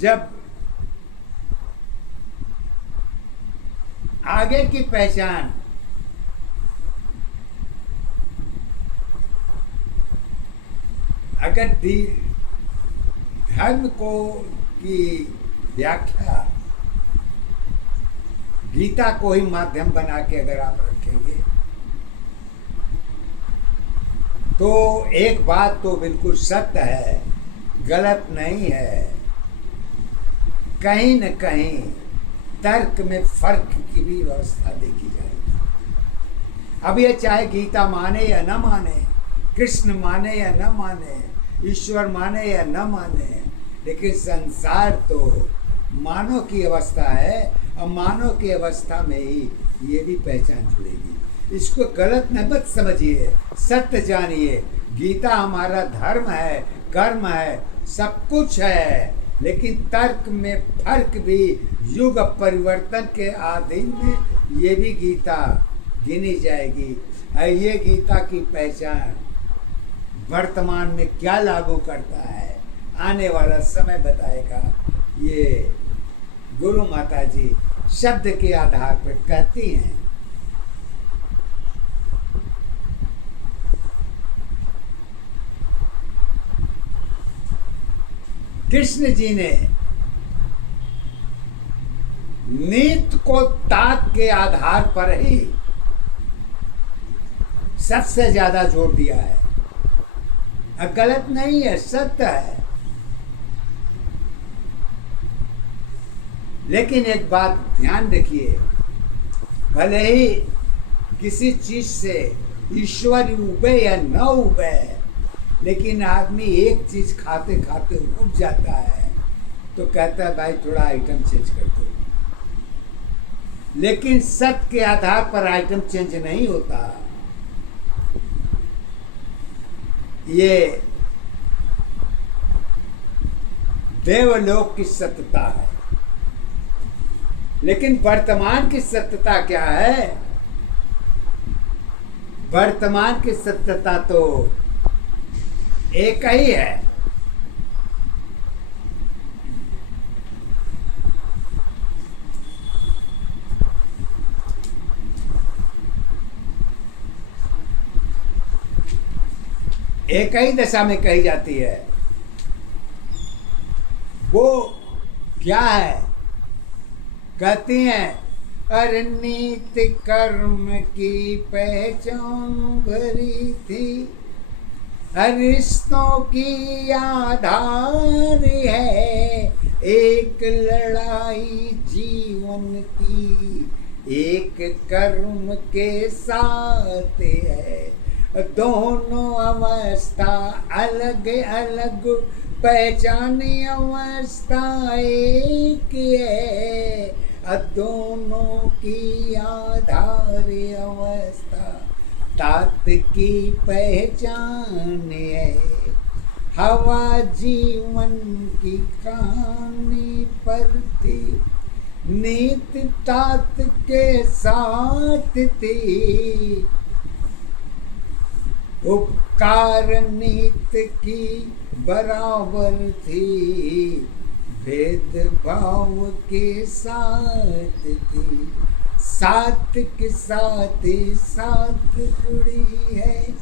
जब आगे की पहचान अगर धर्म को की व्याख्या गीता को ही माध्यम बना के अगर आप रखेंगे तो एक बात तो बिल्कुल सत्य है, गलत नहीं है। कहीं न कहीं तर्क में फर्क की भी व्यवस्था देखी जाएगी। अब ये चाहे गीता माने या न माने, कृष्ण माने या न माने, ईश्वर माने या न माने, लेकिन संसार तो मानव की अवस्था है और मानव की अवस्था में ही ये भी पहचान जुड़ेगी। इसको गलत न मत समझिए, सत्य जानिए। गीता हमारा धर्म है, कर्म है, सब कुछ है, लेकिन तर्क में फर्क भी युग परिवर्तन के अधीन में ये भी गीता गिनी जाएगी। ये गीता की पहचान वर्तमान में क्या लागू करता है, आने वाला समय बताएगा। ये गुरु माता जी शब्द के आधार पर कहती हैं। कृष्ण जी ने नीत को तात के आधार पर ही सबसे ज्यादा जोर दिया है। गलत नहीं है, सत्य है। लेकिन एक बात ध्यान रखिए, भले ही किसी चीज से ईश्वर उबे या न उबे, लेकिन आदमी एक चीज खाते खाते उब जाता है तो कहता है भाई थोड़ा आइटम चेंज कर दो। लेकिन सत्य के आधार पर आइटम चेंज नहीं होता। ये देवलोक की सत्यता है। लेकिन वर्तमान की सत्यता क्या है? वर्तमान की सत्यता तो एक ही है। एक ही दशा में कही जाती है। वो क्या है? कहती हैं अरे नीति कर्म की पहचान भरी थी, रिश्तों की आधार है, एक लड़ाई जीवन की एक कर्म के साथ है। दोनों अवस्था अलग अलग, पहचानी अवस्था एक है। दोनों की आधार अवस्था तात की पहचान है। हवा जीवन की कहानी पर थी, नीत तात के साथ थी। उपकार नीत की बराबर थी, भेदभाव के साथ थी। साथ के साथ साथ जुड़ी है,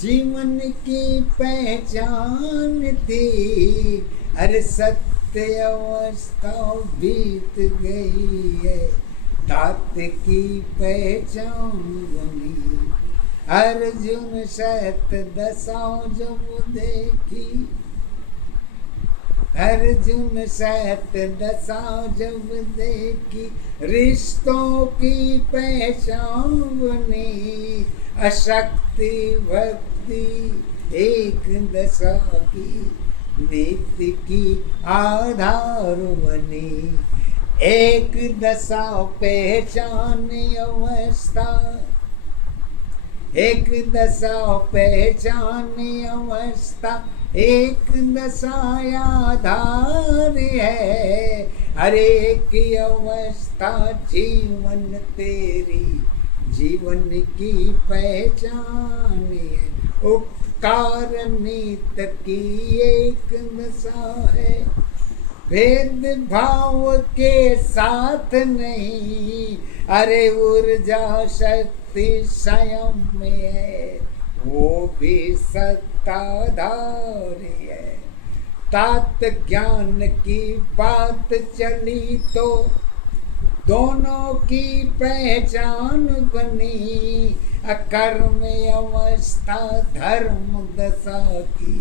जीवन की पहचान थी। अरे सत्य अवस्था बीत गई है, तात की पहचान बनी। अर्जुन शत दशाओं जब देखी, अर्जुन शत दशाओं जब देखी, रिश्तों की पहचान बनी। अशक्ति भक्ति एक दशा की, नीति की आधार बनी। एक दशा पहचान अवस्था, एक दशा पहचान अवस्था, एक दशा आधार है। हर एक अवस्था जीवन तेरी जीवन की पहचान है, उपकार नीत की एक दशा है, भेद भाव के साथ नहीं, अरे ऊर्जा शक्ति स्वयं में है, वो भी सत्ताधारी है। तात ज्ञान की बात चली तो दोनों की पहचान बनी, अकर्म अवस्था धर्म दशा की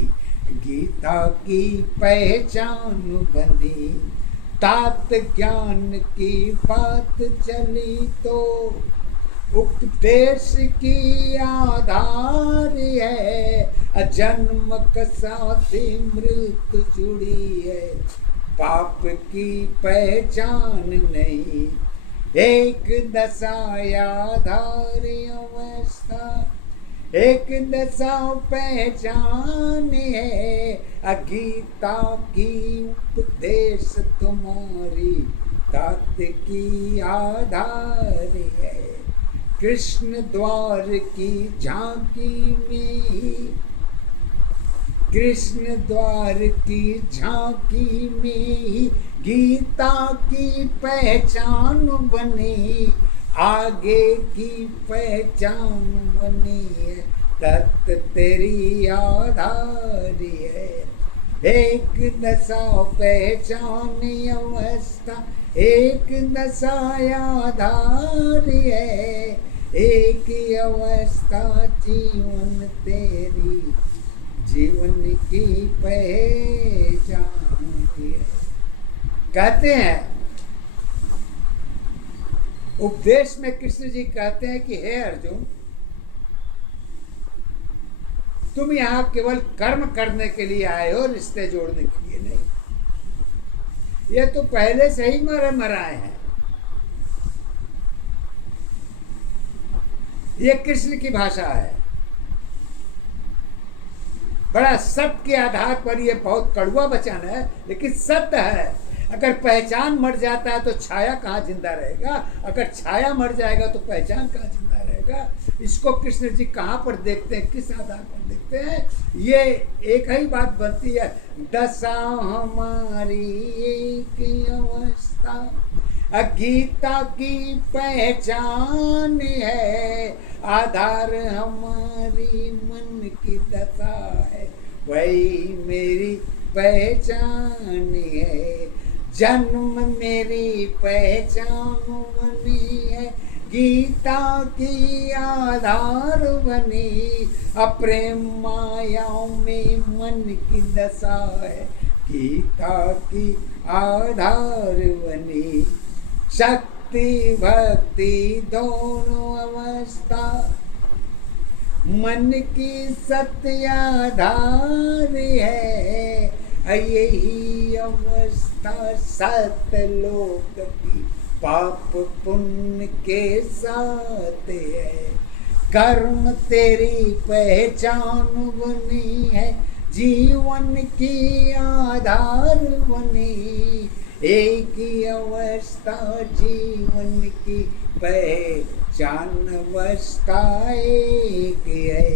गीता की पहचान बनी। तात ज्ञान की बात चली तो उपदेश की आधार है, जन्म का साथी मृत्यु जुड़ी है, पाप की पहचान नहीं, एक दशा आधार अवस्था, एक दशा पहचान है, गीता की उपदेश तुम्हारी तात की आधार है। कृष्ण द्वार की झांकी में ही, कृष्ण द्वार की झांकी में ही गीता की पहचान बनी, आगे की पहचान बनी है, तत् तेरी आधारी है। एक दशा पहचान अवस्था, एक दशा आधार है, एक अवस्था जीवन तेरी, जीवन की पहचान है। कहते हैं उपदेश में कृष्ण जी कहते हैं कि हे अर्जुन, तुम यहां केवल कर्म करने के लिए आए हो, रिश्ते जोड़ने के लिए नहीं। ये तो पहले से ही मराए हैं। ये कृष्ण की भाषा है। बड़ा सत्य के आधार पर ये बहुत कड़वा वचन है, लेकिन सत्य है। अगर पहचान मर जाता है तो छाया कहाँ जिंदा रहेगा, अगर छाया मर जाएगा तो पहचान कहाँ जिंदा रहेगा। इसको कृष्ण जी कहाँ पर देखते हैं, किस आधार पर देखते हैं? ये एक ही बात बनती है, दशा हमारी एक अवस्था, गीता की पहचान है, आधार हमारी मन की दशा है, वही मेरी पहचान है। जन्म मेरी पहचान बनी है, गीता की आधार बनी, अप्रेम मायाओं में मन की दशा है, गीता की आधार बनी। शक्ति भक्ति दोनों अवस्था, मन की सत्य आधार है, यही अवस्था सतलोक की पाप पुण्य के साथ है। कर्म तेरी पहचान बनी है, जीवन की आधार बनी, एक ही अवस्था जीवन की पहचान अवस्था एक है,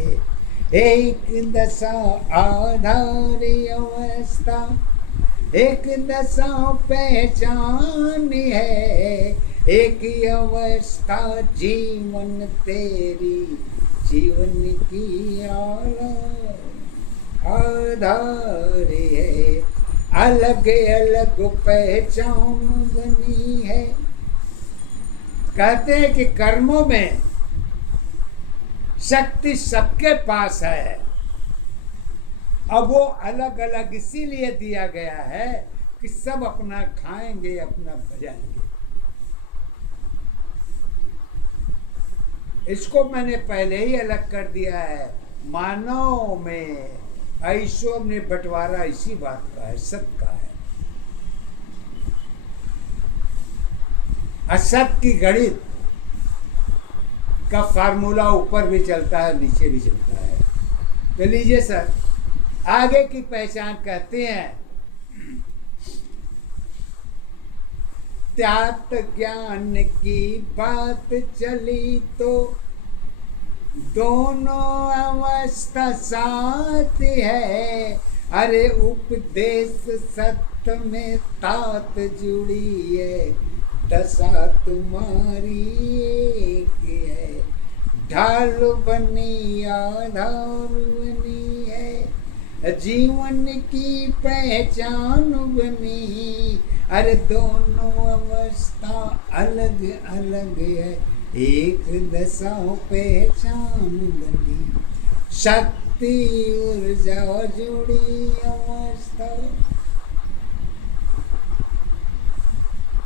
एक दशा आधार अवस्था, एक दशा पहचान है, एक ही अवस्था जीवन तेरी, जीवन की आधार है। अलग अलग पहचान बनी है। कहते हैं कि कर्मों में शक्ति सबके पास है, अब वो अलग अलग इसीलिए दिया गया है कि सब अपना खाएंगे, अपना बजाएंगे। इसको मैंने पहले ही अलग कर दिया है। मानव में ईश्वर ने बंटवारा इसी बात का है, सबका है। असत की गणित का फार्मूला ऊपर भी चलता है, नीचे भी चलता है। तो लीजिए सर, आगे की पहचान कहते हैं त्यात ज्ञान की बात चली तो दोनों अवस्था साथ है। अरे उपदेश सत्य में तात जुड़ी है, दशा तुम्हारी एक है। ढाल बनी आधार बनी है, जीवन की पहचान बनी। अरे दोनों अवस्था अलग अलग है, एक दशा पहचान बनी। शक्ति ऊर्जा जुड़ी अवस्था,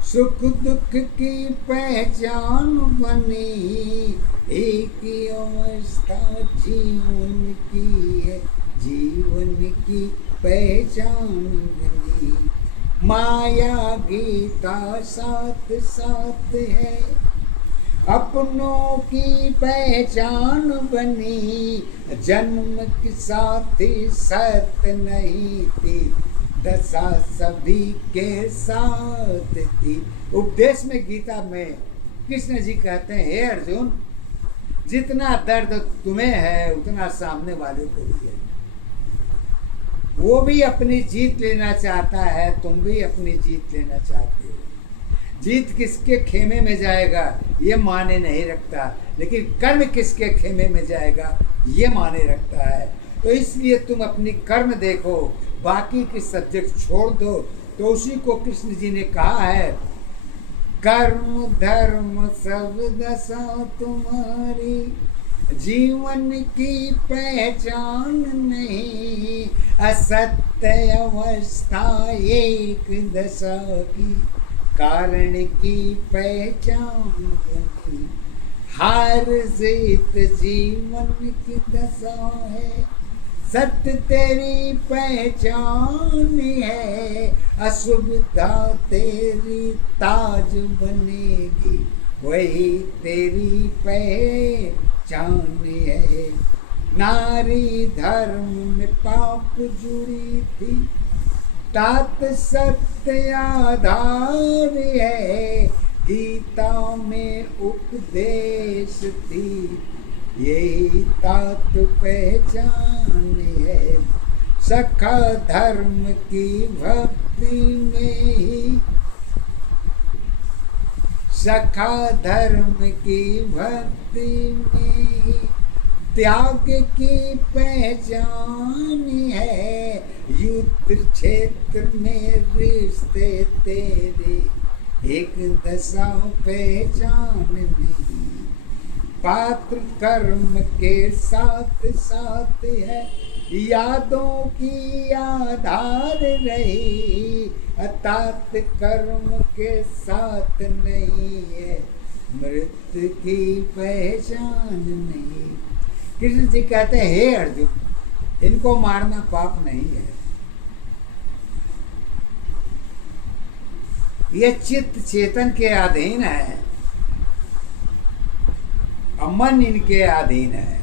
सुख दुख की पहचान बनी। एक ही अवस्था जीवन की है, जीवन की पहचान बनी। माया गीता साथ साथ है, अपनों की पहचान बनी। जन्म की साथी सत्य नहीं थी, दशा सभी के साथ थी। उपदेश में गीता में कृष्ण जी कहते हैं, हे अर्जुन, जितना दर्द तुम्हें है उतना सामने वाले को भी है। वो भी अपनी जीत लेना चाहता है, तुम भी अपनी जीत लेना चाहते हो। जीत किसके खेमे में जाएगा ये माने नहीं रखता, लेकिन कर्म किसके खेमे में जाएगा ये माने रखता है। तो इसलिए तुम अपनी कर्म देखो, बाकी के सब्जेक्ट छोड़ दो। तो उसी को कृष्ण जी ने कहा है, कर्म धर्म सब दशा तुम्हारी, जीवन की पहचान नहीं। असत्य अवस्था एक दशा की, कारण की पहचान बनी। हार जीत जीवन की दशा है, सत्य तेरी पहचान है। असुविधा तेरी ताज बनेगी, वही तेरी पहचान है। नारी धर्म में पाप जुड़ी थी, तात सत्य आधार है। गीता में उपदेश थी, यही तात पहचान है। सखा धर्म की भक्ति में ही, सखा धर्म की भक्ति में ही त्याग की पहचान है। युद्ध क्षेत्र में रिश्ते तेरे, एक दशा पहचान नहीं। पात्र कर्म के साथ साथ है, यादों की आधार रही। अतात कर्म के साथ नहीं है, मृत्यु की पहचान नहीं। कृष्ण जी कहते हैं, हे अर्जुन, इनको मारना पाप नहीं है। ये चित्त चेतन के अधीन है, मन इनके अधीन है,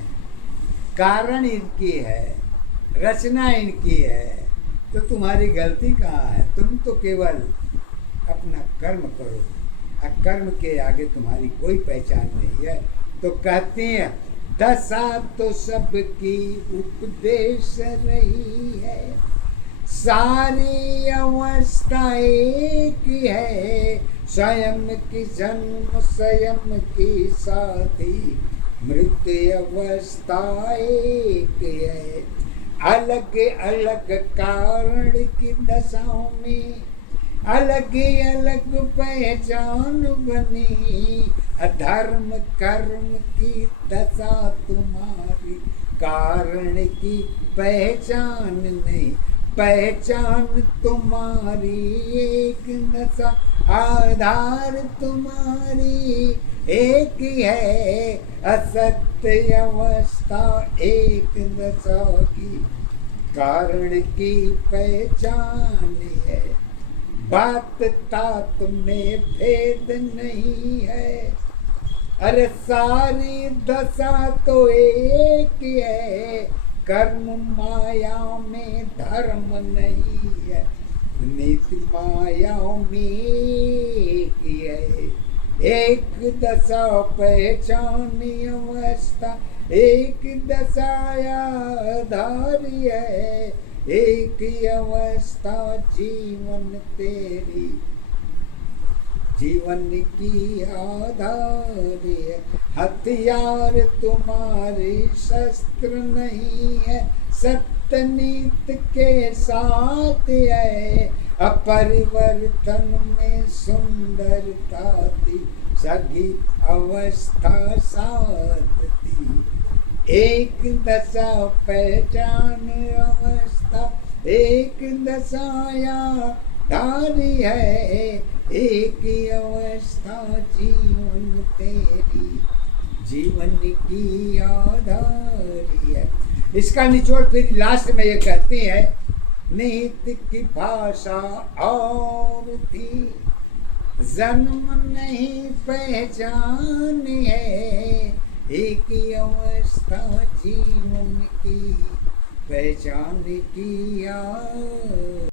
कारण इनकी है, रचना इनकी है। तो तुम्हारी गलती कहाँ है? तुम तो केवल अपना कर्म करो, कर्म के आगे तुम्हारी कोई पहचान नहीं है। तो कहते हैं, दशा तो सबकी उपदेश रही है, सारी अवस्था एक है। स्वयं की जन्म स्वयं की साथी, मृत्यु अवस्था एक है। अलग अलग कारण की दशाओं में अलग अलग पहचान बनी। अधर्म कर्म की दशा तुम्हारी, कारण की पहचान नहीं। पहचान तुम्हारी एक दशा, आधार तुम्हारी एक है। असत्य अवस्था एक दशा की, कारण की पहचान है। बात तात में भेद नहीं है, अरे सारी दशा तो एक है। कर्म माया में धर्म नहीं है, नित्य मायाओं में की है, एक दशा पहचान अवस्था, एक दशाया धारी है, एक अवस्था जीवन तेरी, जीवन की आधार है। हथियार तुम्हारे शस्त्र नहीं है, सत्यनीत के साथ है, अपरिवर्तन में सुंदरता थी, सगी अवस्था साथ थी। एक दशा पहचान अवस्था, एक दशाया धारी है, एक अवस्था जीवन तेरी, जीवन की आधारी है। इसका निचोड़ फिर लास्ट में ये कहती है, निहित की भाषा और थी, जन्म नहीं पहचान है, एक अवस्था जीवन की पहचान की